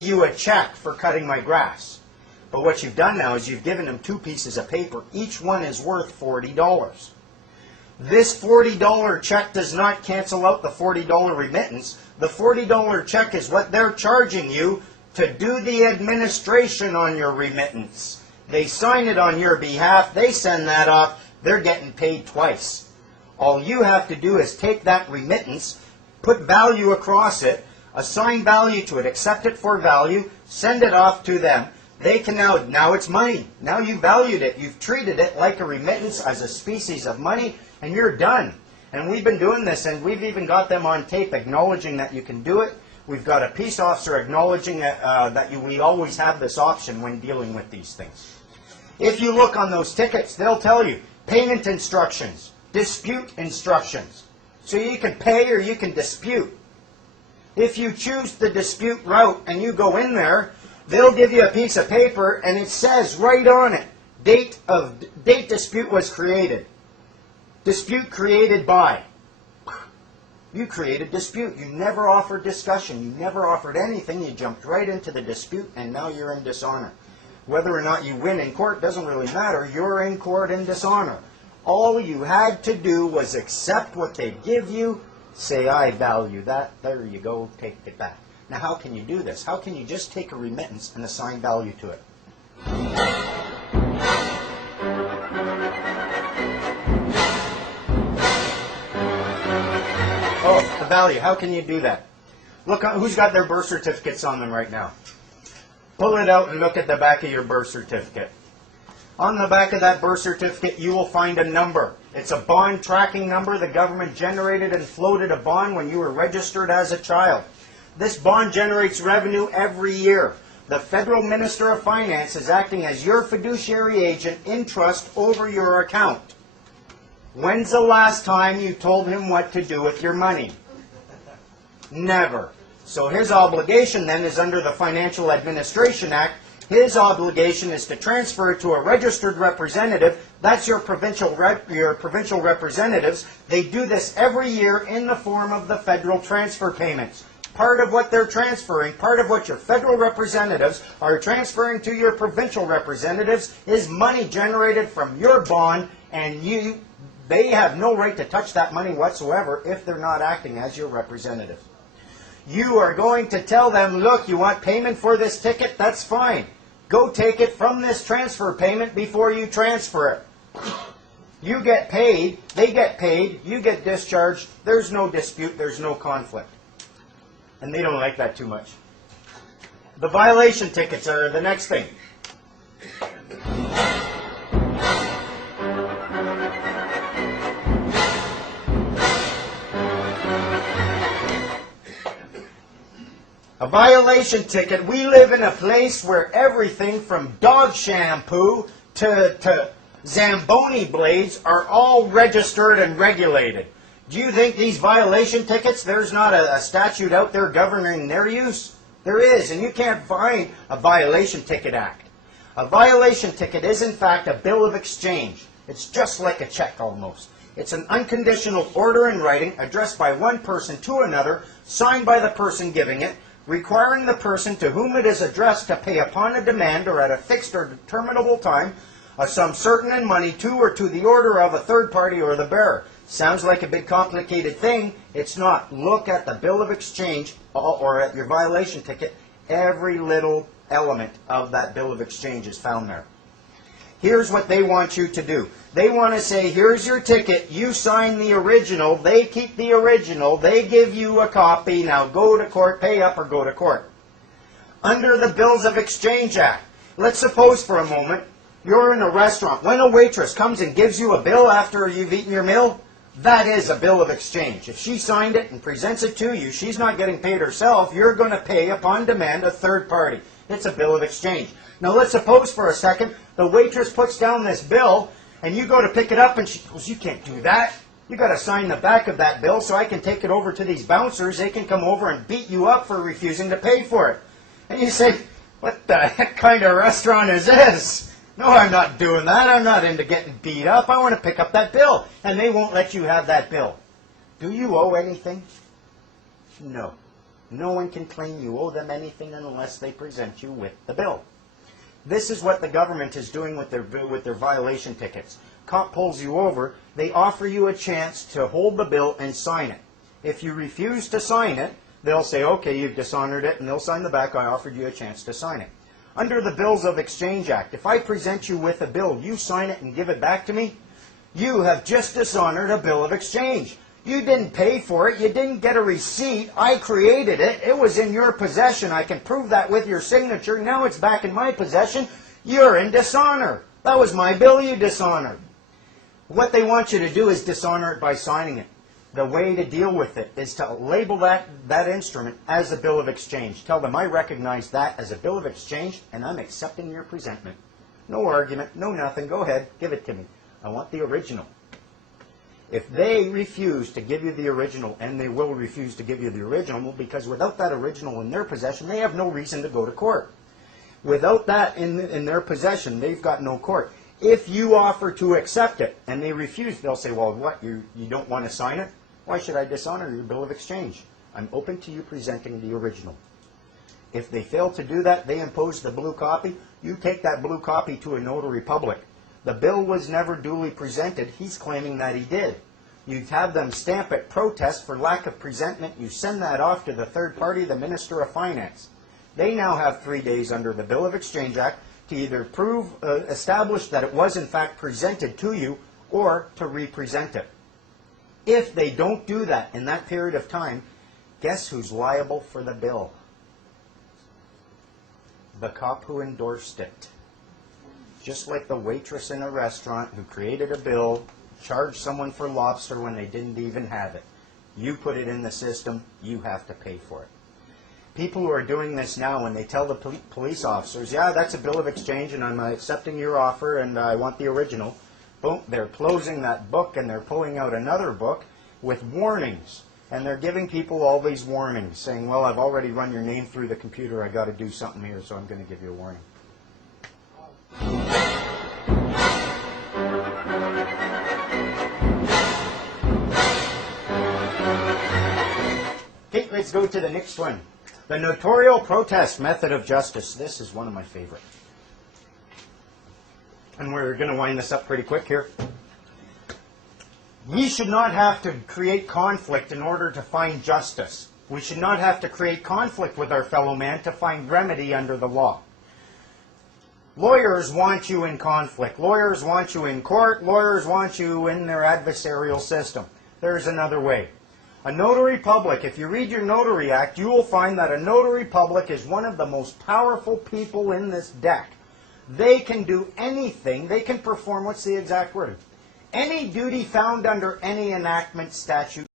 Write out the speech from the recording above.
you a check for cutting my grass. But what you've done now is you've given them 2 pieces of paper. Each one is worth $40. This $40 check does not cancel out the $40 remittance. The $40 check is what they're charging you to do the administration on your remittance. They sign it on your behalf. They send that off. They're getting paid twice. All you have to do is take that remittance, put value across it, assign value to it, accept it for value, send it off to them. They can now it's money. Now you valued it. You've treated it like a remittance as a species of money, and you're done. And we've been doing this, and we've even got them on tape acknowledging that you can do it. We've got a peace officer acknowledging that we always have this option when dealing with these things. If you look on those tickets, they'll tell you payment instructions, dispute instructions. So you can pay or you can dispute. If you choose the dispute route and you go in there, they'll give you a piece of paper and it says right on it, date dispute was created. Dispute created by. You created dispute. You never offered discussion. You never offered anything. You jumped right into the dispute and now you're in dishonor. Whether or not you win in court doesn't really matter. You're in court in dishonor. All you had to do was accept what they give you, say, I value that, there you go, take it back. Now how can you do this? How can you just take a remittance and assign value to it? Oh, the value. How can you do that? Look, who's got their birth certificates on them right now? Pull it out and look at the back of your birth certificate. On the back of that birth certificate, you will find a number. It's a bond tracking number. The government generated and floated a bond when you were registered as a child. This bond generates revenue every year. The Federal Minister of Finance is acting as your fiduciary agent in trust over your account. When's the last time you told him what to do with your money? Never. So his obligation then is under the Financial Administration Act. His obligation is to transfer it to a registered representative. That's your provincial representatives. They do this every year in the form of the federal transfer payments. Part of what they're transferring, part of what your federal representatives are transferring to your provincial representatives is money generated from your bond, and they have no right to touch that money whatsoever if they're not acting as your representative. You are going to tell them, look, you want payment for this ticket? That's fine. Go take it from this transfer payment before you transfer it. You get paid, they get paid, you get discharged, there's no dispute, there's no conflict. And they don't like that too much. The violation tickets are the next thing. A violation ticket, we live in a place where everything from dog shampoo to Zamboni blades are all registered and regulated. Do you think these violation tickets, there's not a statute out there governing their use? There is, and you can't find a violation ticket act. A violation ticket is in fact a bill of exchange. It's just like a check almost. It's an unconditional order in writing addressed by one person to another, signed by the person giving it, requiring the person to whom it is addressed to pay upon a demand or at a fixed or determinable time a sum certain in money to or to the order of a third party or the bearer. Sounds like a big complicated thing. It's not. Look at the bill of exchange or at your violation ticket. Every little element of that bill of exchange is found there. Here's what they want you to do. They want to say, here's your ticket, you sign the original, they keep the original, they give you a copy, now go to court, pay up or go to court. Under the Bills of Exchange Act, let's suppose for a moment, you're in a restaurant. When a waitress comes and gives you a bill after you've eaten your meal, that is a bill of exchange. If she signed it and presents it to you, she's not getting paid herself, you're going to pay upon demand a third party. It's a bill of exchange. Now let's suppose for a second, the waitress puts down this bill, and you go to pick it up and she goes, you can't do that. You got to sign the back of that bill so I can take it over to these bouncers. They can come over and beat you up for refusing to pay for it. And you say, what the heck kind of restaurant is this? No, I'm not doing that. I'm not into getting beat up. I want to pick up that bill. And they won't let you have that bill. Do you owe anything? No. No one can claim you owe them anything unless they present you with the bill. This is what the government is doing with their violation tickets. Cop pulls you over, they offer you a chance to hold the bill and sign it. If you refuse to sign it, they'll say, okay, you've dishonored it, and they'll sign the back, I offered you a chance to sign it. Under the Bills of Exchange Act, if I present you with a bill, you sign it and give it back to me, you have just dishonored a bill of exchange. You didn't pay for it, you didn't get a receipt, I created it, it was in your possession, I can prove that with your signature, now it's back in my possession, you're in dishonor. That was my bill you dishonored. What they want you to do is dishonor it by signing it. The way to deal with it is to label that instrument as a bill of exchange. Tell them, I recognize that as a bill of exchange, and I'm accepting your presentment. No argument, no nothing. Go ahead, give it to me. I want the original. If they refuse to give you the original, and they will refuse to give you the original, because without that original in their possession, they have no reason to go to court. Without that in their possession, they've got no court. If you offer to accept it, and they refuse, they'll say, well, what, you don't want to sign it? Why should I dishonor your bill of exchange? I'm open to you presenting the original. If they fail to do that, they impose the blue copy. You take that blue copy to a notary public. The bill was never duly presented. He's claiming that he did. You have them stamp it, protest for lack of presentment. You send that off to the third party, the Minister of Finance. They now have 3 days under the Bill of Exchange Act to either establish that it was in fact presented to you, or to represent it. If they don't do that in that period of time, guess who's liable for the bill? The cop who endorsed it. Just like the waitress in a restaurant who created a bill, charged someone for lobster when they didn't even have it. You put it in the system, you have to pay for it. People who are doing this now, when they tell the police officers, yeah, that's a bill of exchange and I'm accepting your offer and I want the original, boom, they're closing that book and they're pulling out another book with warnings. And they're giving people all these warnings, saying, well, I've already run your name through the computer, I got to do something here, so I'm going to give you a warning. Okay, let's go to the next one. The notarial protest method of justice. This is one of my favorite. And we're going to wind this up pretty quick here. We should not have to create conflict in order to find justice. We should not have to create conflict with our fellow man to find remedy under the law. Lawyers want you in conflict. Lawyers want you in court. Lawyers want you in their adversarial system. There's another way. A notary public, if you read your Notary Act, you will find that a notary public is one of the most powerful people in this deck. They can do anything. They can perform, what's the exact word? Any duty found under any enactment, statute,